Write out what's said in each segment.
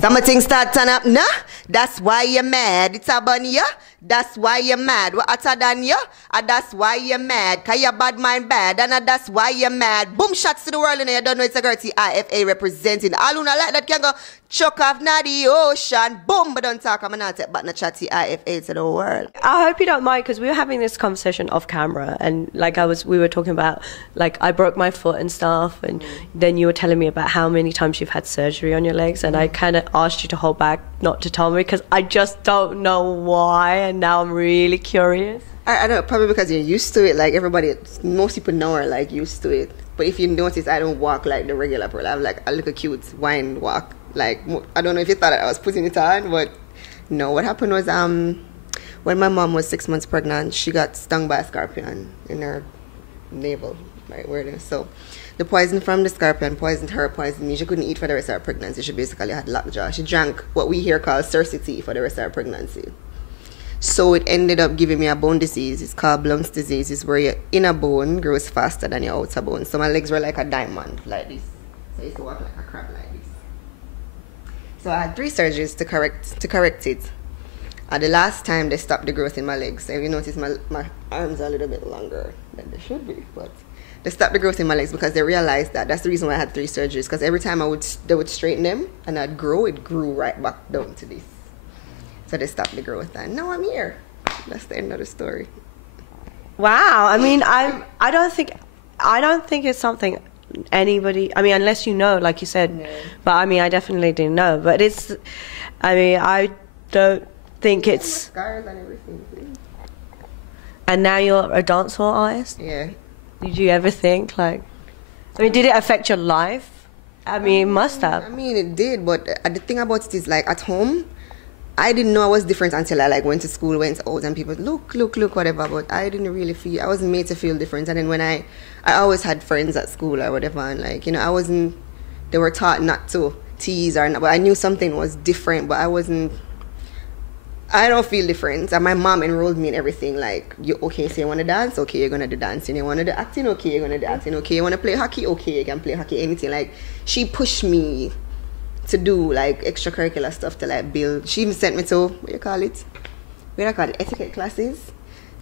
Some things start turn up, nah? That's why you're mad. It's a bunny, yeah? That's why you're mad. What hotter than you? That's why you're mad. Cause your bad mind bad. And that's why you're mad. Boom shots to the world and you don't know it's a girl Tifa representing. All who not like that can go chuck off now the ocean. Boom, but don't talk. I'm not take back the chat Tifa to the world. I hope you don't mind, because we were having this conversation off camera, and like we were talking about, like, I broke my foot and stuff, and then you were telling me about how many times you've had surgery on your legs, and I kind of asked you to hold back not to tell me, because I just don't know why, and now I'm really curious. I don't know, probably because you're used to it. Like everybody, most people know are like used to it. But if you notice, I don't walk like the regular people. I have like a little cute wine walk. Like, I don't know if you thought I was putting it on, but no. What happened was when my mom was 6 months pregnant, she got stung by a scorpion in her navel, right where it is. So the poison from the scorpion poisoned her, poisoned me. She couldn't eat for the rest of her pregnancy. She basically had lockjaw. She drank what we here call surgeries for the rest of her pregnancy. So it ended up giving me a bone disease. It's called Blount's disease. It's where your inner bone grows faster than your outer bone. So my legs were like a diamond, like this. So I used to walk like a crab like this. So I had 3 surgeries to correct it. The last time they stopped the growth in my legs. So if you notice, my arms are a little bit longer than they should be. But they stopped the growth in my legs because they realized that that's the reason why I had 3 surgeries. Because every time they would straighten them and I'd grow, it grew right back down to this. So they stopped the growth, and now I'm here. That's the end of the story. Wow. I mean, I don't think it's something anybody, I mean, unless you know, like you said. Yeah. But I mean, I definitely didn't know. But it's, I mean, I don't think it's scars and everything. And now you're a dancehall artist? Yeah. Did you ever think, like, I mean, did it affect your life? I mean, it must have. I mean, it did, but the thing about it is, like, at home, I didn't know I was different until I like went to school, went out, and people look, whatever. But I didn't really feel, I wasn't made to feel different. And then when I always had friends at school or whatever, and like, you know, they were taught not to tease or not, but I knew something was different, but I don't feel different. And my mom enrolled me in everything. Like, okay, so you want to dance? Okay, you're going to do dancing. You want to do acting? Okay, you're going to do acting. Okay, you want to play hockey? Okay, you can play hockey, anything. Like, she pushed me to do like extracurricular stuff to like build. She even sent me to, what do you call it? Etiquette classes,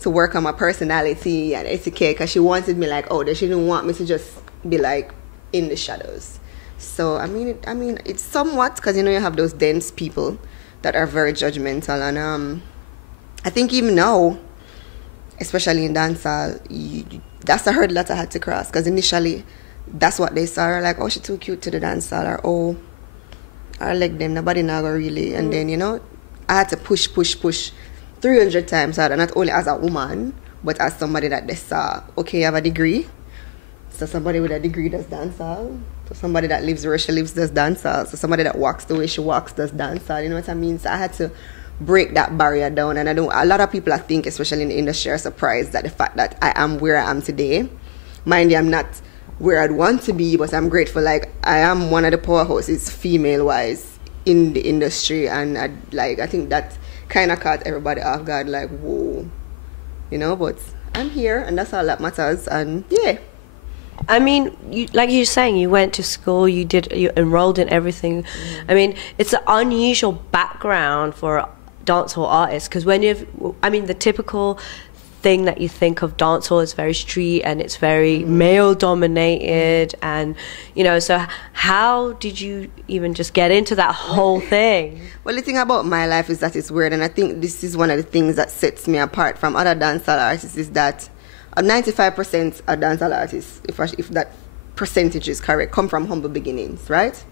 to work on my personality and etiquette, because she wanted me like, she didn't want me to just be like in the shadows. So I mean it's somewhat, because you know you have those dense people that are very judgmental, and I think even now, especially in dancehall, that's a hurdle that I had to cross, because initially that's what they saw, like, oh, she's too cute to the dancehall, or oh, I like them, nobody now go really. And then, you know, I had to push 300 times harder, not only as a woman, but as somebody that they saw, okay, you have a degree, so somebody with a degree does dancehall. So somebody that lives where she lives does dancehall. So somebody that walks the way she walks does dancehall. You know what I mean? So I had to break that barrier down. And a lot of people, I think, especially in the industry, are surprised at the fact that I am where I am today. Mind you, I'm not where I'd want to be, but I'm grateful. Like, I am one of the powerhouses female-wise in the industry, and I think that kind of caught everybody off guard, like, whoa, you know. But I'm here, and that's all that matters. And yeah, I mean, like you're saying, you went to school, you enrolled in everything. I mean, it's an unusual background for a dancehall artist, because the typical thing that you think of dancehall is very street, and it's very male dominated, and you know, so how did you even just get into that whole thing? Well, the thing about my life is that it's weird, and I think this is one of the things that sets me apart from other dancehall artists, is that 95% of dancehall artists, if that percentage is correct, come from humble beginnings, right?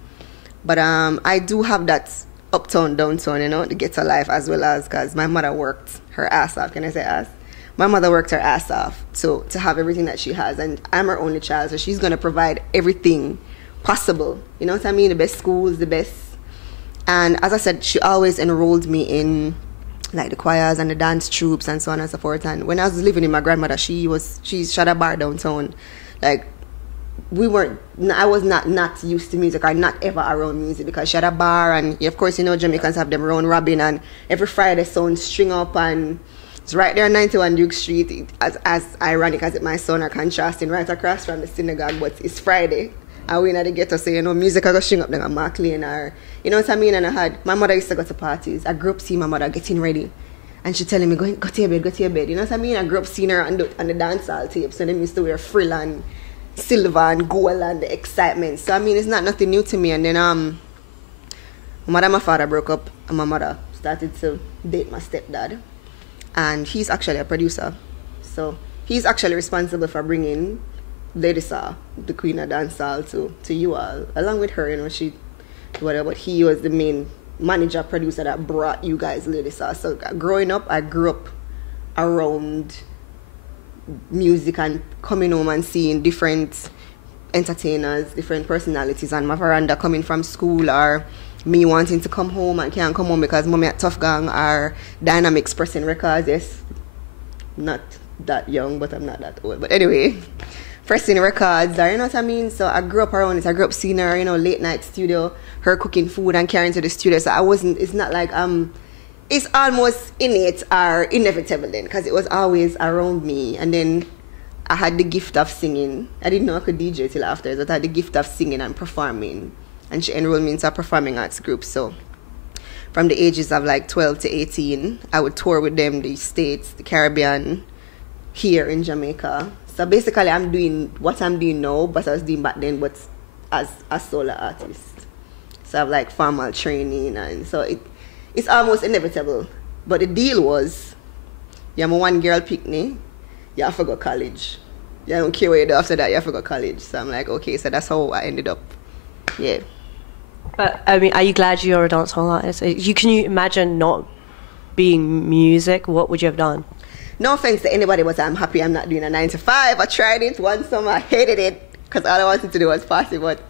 But I do have that uptown, downtown, you know, the ghetto life, as well as, because my mother worked her ass off. Can I say ass? My mother worked her ass off to have everything that she has, and I'm her only child, so she's going to provide everything possible. You know what I mean? The best schools, the best. And as I said, she always enrolled me in like the choirs and the dance troops and so on and so forth. And when I was living with my grandmother, she had a bar downtown. Like, I was not used to music, or not ever around music, because she had a bar, and of course, you know, Jamaicans have them round robin, and every Friday sound string up, and it's right there on 91 Duke Street, as ironic as it might sound, or contrasting, right across from the synagogue, but it's Friday. I went at the ghetto, so, you know, music I go string up like a Mark Lane or, you know what I mean? And I had, my mother used to go to parties. I grew up seeing my mother getting ready. And she telling me, go to your bed, go to your bed. You know what I mean? I grew up seeing her on the dancehall tapes. So they used to wear frill and silver and gold and the excitement. So, I mean, it's not nothing new to me. And then, my mother and my father broke up. And my mother started to date my stepdad. And he's actually a producer. So, he's actually responsible for bringing Lady Saw, the queen of dancehall, to you all. Along with her, you know, she, whatever, but he was the main manager, producer that brought you guys Lady Saw. So growing up, I grew up around music and coming home and seeing different entertainers, different personalities on my veranda coming from school, or me wanting to come home and can't come home because mommy at Tough Gang or Dynamics pressing records. Yes, not that young, but I'm not that old. But anyway, pressing records, or you know what I mean? So I grew up around it. I grew up seeing her, you know, late night studio, her cooking food and carrying to the studio. So I wasn't, it's not like, it's almost innate or inevitable then, because it was always around me. And then I had the gift of singing. I didn't know I could DJ till after, but I had the gift of singing and performing. And she enrolled me into a performing arts group. So from the ages of like 12 to 18, I would tour with them, the States, the Caribbean, here in Jamaica. So basically I'm doing what I'm doing now, but I was doing back then, but as a solo artist. So I have like formal training, and so it's almost inevitable. But the deal was, you're my one girl picnic, you have to go college. You don't care what you do after that, you have to go college. So I'm like, okay, so that's how I ended up. Yeah. But I mean, are you glad you're a dancehall artist? Can you imagine not being music? What would you have done? No offense to anybody, but I'm happy I'm not doing a 9 to 5. I tried it one summer, I hated it because all I wanted to do was party. But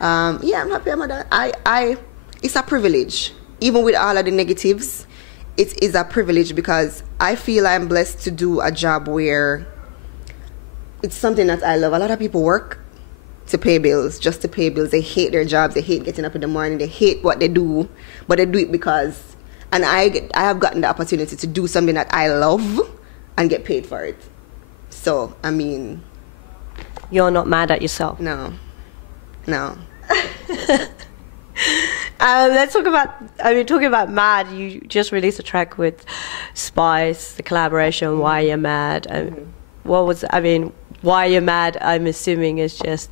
yeah, I'm happy I'm not. It's a privilege. Even with all of the negatives, it is a privilege because I feel I'm blessed to do a job where it's something that I love. A lot of people work to pay bills, just to pay bills. They hate their jobs. They hate getting up in the morning. They hate what they do, but they do it because, and I have gotten the opportunity to do something that I love and get paid for it. So, I mean, you're not mad at yourself? No. Let's talk about, talking about Mad, you just released a track with Spice, the collaboration, Why You're Mad. Why You're Mad, I'm assuming is just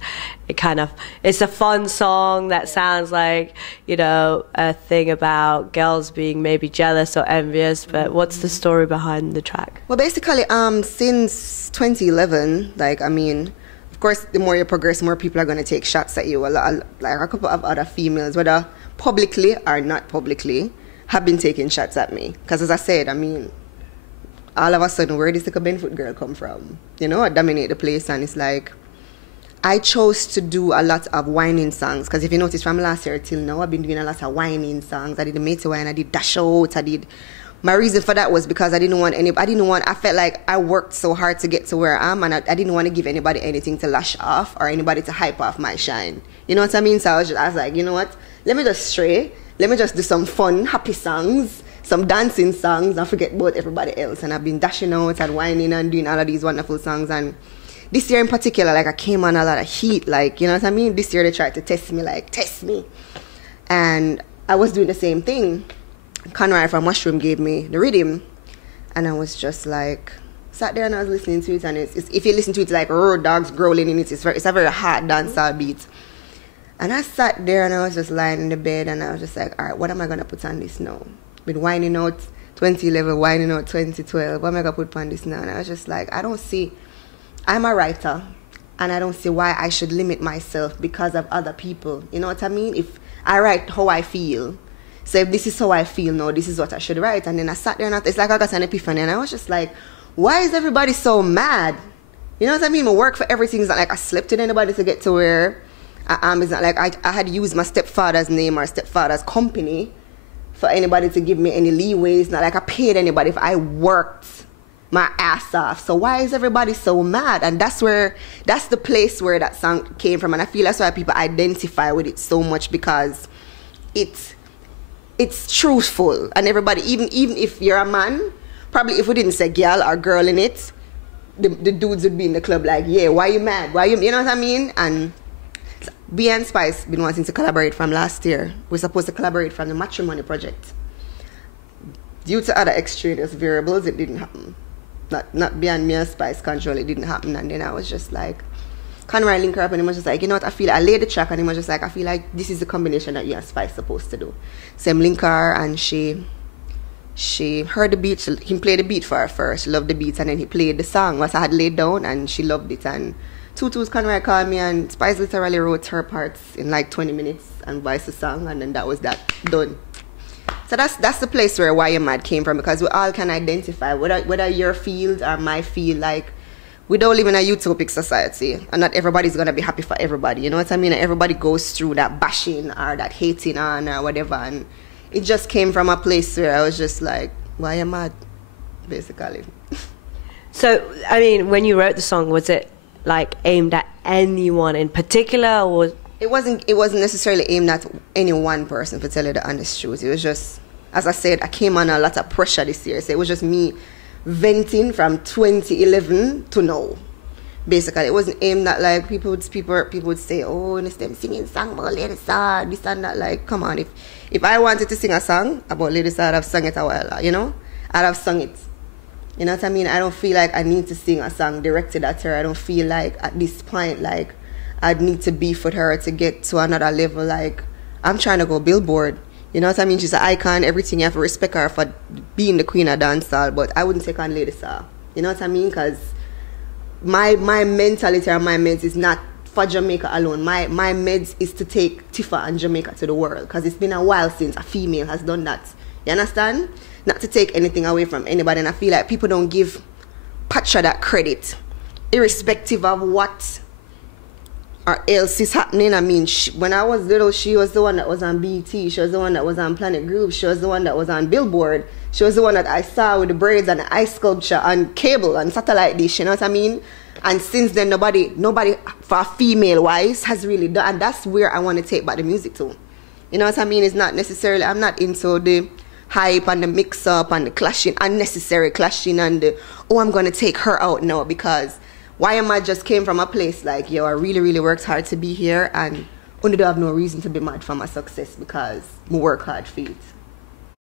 it's a fun song that sounds like, you know, a thing about girls being maybe jealous or envious, but what's the story behind the track? Well, basically, since 2011, of course, the more you progress, more people are going to take shots at you. Like a couple of other females, whether publicly or not publicly, have been taking shots at me. Because as I said, all of a sudden, where did this little Benfoot girl come from? You know, I dominate the place, and it's like, I chose to do a lot of whining songs. Because if you notice from last year till now, I've been doing a lot of whining songs. I did the Matey Wine, I did Dash Out, my reason for that was because I felt like I worked so hard to get to where I am, and I didn't want to give anybody anything to lash off or anybody to hype off my shine. You know what I mean? So I was like, you know what? Let me just stray. Let me just do some fun, happy songs, some dancing songs, and forget about everybody else. And I've been dashing out and whining and doing all of these wonderful songs. And this year in particular, I came on a lot of heat. You know what I mean? This year they tried to test me. And I was doing the same thing. Conroy from Mushroom gave me the rhythm, and I was just like, sat there and I was listening to it, and it's if you listen to it, like road dogs growling in it, it's a very hard dancehall beat. And I sat there and I was just lying in the bed, and I was just like, all right, what am I going to put on this now? Been whining out 2011, whining out 2012, what am I going to put on this now? And I was just like, I'm a writer, and I don't see why I should limit myself because of other people. You know what I mean? If I write how I feel, so if this is how I feel now, this is what I should write. And then I sat there and it's like I got an epiphany, and I was just like, why is everybody so mad? You know what I mean? My work for everything is not like I slept with anybody to get to where I am. It's not like I had used my stepfather's name or stepfather's company for anybody to give me any leeway. It's not like I paid anybody if I worked my ass off. So why is everybody so mad? And that's the place where that song came from. And I feel that's why people identify with it so much, because it's truthful, and everybody, even if you're a man, probably if we didn't say girl or girl in it, the dudes would be in the club like, yeah, why you mad? You know what I mean? And B and Spice been wanting to collaborate from last year. We're supposed to collaborate from the Matrimony project. Due to other extraneous variables, it didn't happen. Not beyond me and Spice control, it didn't happen. And then I was just like, Conrad link her up and he was just like, you know what, I laid the track and he was just like, I feel like this is the combination that you and Spice supposed to do. So I'm link her and she heard the beat, he played the beat for her first, she loved the beat, and then he played the song what I had laid down and she loved it. And Tutu's Conrad called me and Spice literally wrote her parts in like 20 minutes and voiced the song, and then that was that, done. So that's the place where Why You Mad came from, because we all can identify, whether your field or my field, like, we don't live in a utopic society, and not everybody's going to be happy for everybody, you know what I mean? Everybody goes through that bashing or that hating on or whatever, and it just came from a place where I was just like, why am I mad, basically. So, I mean, when you wrote the song, was it like aimed at anyone in particular, or It wasn't necessarily aimed at any one person, to tell you the honest truth. It was just, as I said, I came under a lot of pressure this year, so it was just me venting from 2011 to now. Basically, it wasn't aimed at like people would say, oh, and it's them singing song about Lady Sad, this and that. Like, come on, if I wanted to sing a song about Lady Sad, I'd have sung it a while, you know? I'd have sung it. You know what I mean? I don't feel like I need to sing a song directed at her. I don't feel like at this point, like, I'd need to beef with her to get to another level. Like, I'm trying to go Billboard. You know what I mean? She's an icon, everything. You have to respect her for being the queen of dancehall, but I wouldn't take on Lady Saw. You know what I mean? Because my mentality or my meds is not for Jamaica alone. My meds is to take Tifa and Jamaica to the world, because it's been a while since a female has done that. You understand? Not to take anything away from anybody, and I feel like people don't give Patra that credit, irrespective of what or else is happening. I mean, when I was little, she was the one that was on BT. She was the one that was on Planet Group. She was the one that was on Billboard. She was the one that I saw with the braids and the ice sculpture on cable and satellite dish. You know what I mean? And since then, nobody for female wise has really done. And that's where I want to take back the music to. You know what I mean? It's not necessarily, I'm not into the hype and the mix up and the clashing, unnecessary clashing and the, oh, I'm going to take her out now, because Why Am I just came from a place like, yo, I really, really worked hard to be here, and only do have no reason to be mad for my success, because I work hard for it.